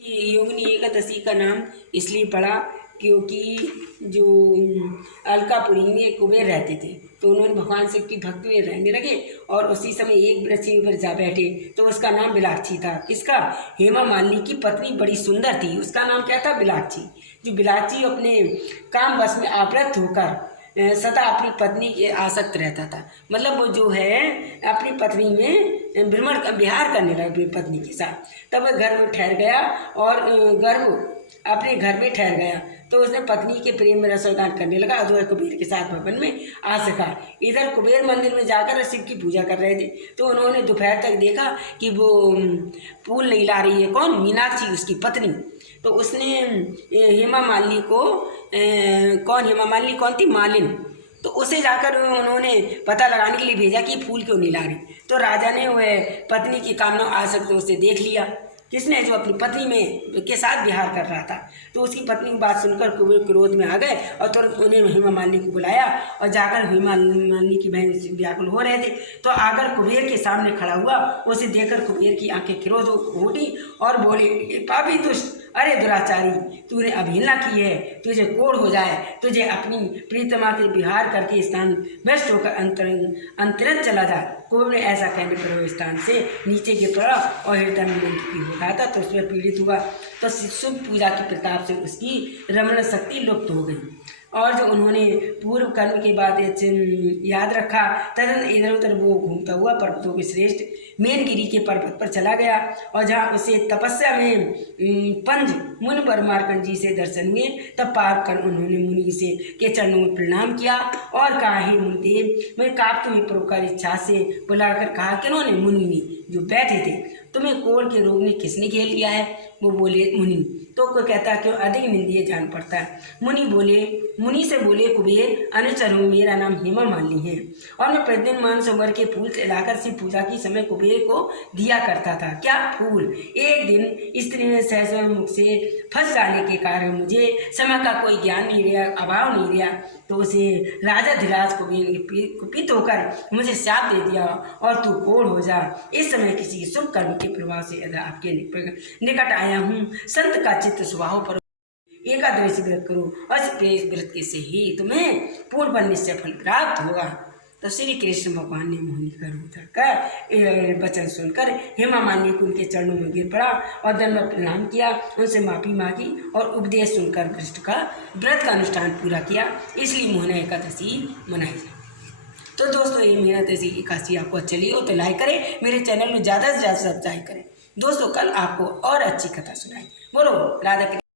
योगिनी एकादशी का नाम इसलिए पड़ा क्योंकि जो अलकापुरी में कुबेर रहते थे तो उन्होंने भगवान शिव की भक्ति में रहने लगे और उसी समय एक वृक्ष पर जा बैठे तो उसका नाम बिलाक्षी था। इसका हेमा मालिनी की पत्नी बड़ी सुंदर थी, उसका नाम क्या था? बिलाक्षी। जो बिलाक्षी अपने काम बस में आवृत होकर सदा अपनी पत्नी के आसक्त रहता था। मतलब वो जो है अपनी पत्नी में भ्रमण विहार करने लगा अपनी पत्नी के साथ। तब वह घर में ठहर गया और गर्भ अपने घर में ठहर गया तो उसने पत्नी के प्रेम में रसोदान करने लगा। जो कुबेर के साथ भवन में आ सका। इधर कुबेर मंदिर में जाकर शिव की पूजा कर रहे थे तो उन्होंने दोपहर तक देखा कि वो फूल नहीं ला रही है। कौन? मीनाक्षी, उसकी पत्नी। तो उसने हेमा मालिनी को हेमा मालिनी कौन थी? मालिन। तो उसे जाकर उन्होंने पता लगाने के लिए भेजा कि फूल क्यों नहीं ला रही। तो राजा ने वह पत्नी की कामना आसक्त उसे देख लिया। किसने? जो अपनी पत्नी में के साथ विहार कर रहा था। तो उसकी पत्नी की बात सुनकर कुबेर क्रोध में आ गए और तुरंत उन्हें हेमा मालिनी को बुलाया और जाकर हेमा मालिनी की बहन से व्याकुल हो रहे थे तो आकर कुबेर के सामने खड़ा हुआ। उसे देखकर कुबेर की आंखें क्रोध उठी और बोले, पापी दुष्ट, अरे दुराचारी, तूने अवहेलना की है, तुझे कोढ़ हो जाए, तुझे अपनी प्रीतमा के विहार करके स्थान भ्रष्ट होकर अंतरिक्ष चला जा। कुबेर ने ऐसा कहने पर वो स्थान से नीचे गिर पड़ा और हृदय में होता था तो उसमें पीड़ित हुआ। तो शुभ पूजा के प्रताप से उसकी रमण शक्ति लुप्त हो गई और जो उन्होंने पूर्व कर्म के बाद याद रखा तदन इधर उधर वो घूमता हुआ पर्वतों के श्रेष्ठ मेनगिरी के पर्वत पर चला गया और जहाँ उसे तपस्या में पंज मुनि वर मार्कंड जी से दर्शन हुए। तब पाप कर उन्होंने मुनि से के चरणों में प्रणाम किया और कहा, हे मुनिदेव, मैं काप तुम्हें प्रकार इच्छा से बुलाकर कहा कि उन्होंने मुनि ने जो बैठे थे, तुम्हें कोढ़ के रोग ने किसने घेर लिया है? वो बोले, मुनि। तो कोई कहता क्यों अधिक निंदनीय जान पड़ता है। मुनि से बोले, कुबेर अनुचर हूँ, मेरा नाम हेमा मालिनी है और मैं प्रतिदिन मानसरोवर के फूल लाकर शिव पूजा की समय कुबेर को दिया करता था। क्या फूल? एक दिन स्त्री ने सहसा मुख से फंस जाने के कारण मुझे समय का कोई ज्ञान नहीं रहा, अभाव नहीं रहा, तो उसे राजा धीराज कुबेर कुपित होकर मुझे शाप दे दिया और तू कोढ़ हो जा। इस समय किसी शुभ कर्म के प्रभाव से आपके निकट आया हूँ। संत का चित्त स्वभाव पर एकादशी व्रत करो और व्रत के से ही तुम्हें पूर्ण बनने से फल प्राप्त होगा। तो श्री कृष्ण भगवान ने मोहिनी का रूप धरकर वचन सुनकर हेमा मालिनी को उनके चरणों में गिर पड़ा और दंडवत प्रणाम किया, उनसे माफी मांगी और उपदेश सुनकर कृष्ण का व्रत का अनुष्ठान पूरा किया। इसलिए मोहना एकादशी मनाई जाती। तो दोस्तों, ये मेहनत ऐसी एकादशी आपको अच्छा लगी हो तो लाइक करें, मेरे चैनल में ज़्यादा से ज़्यादा सब्सक्राइब करें। दोस्तों, कल आपको और अच्छी कथा सुनाएं। बोलो राधा कृष्ण।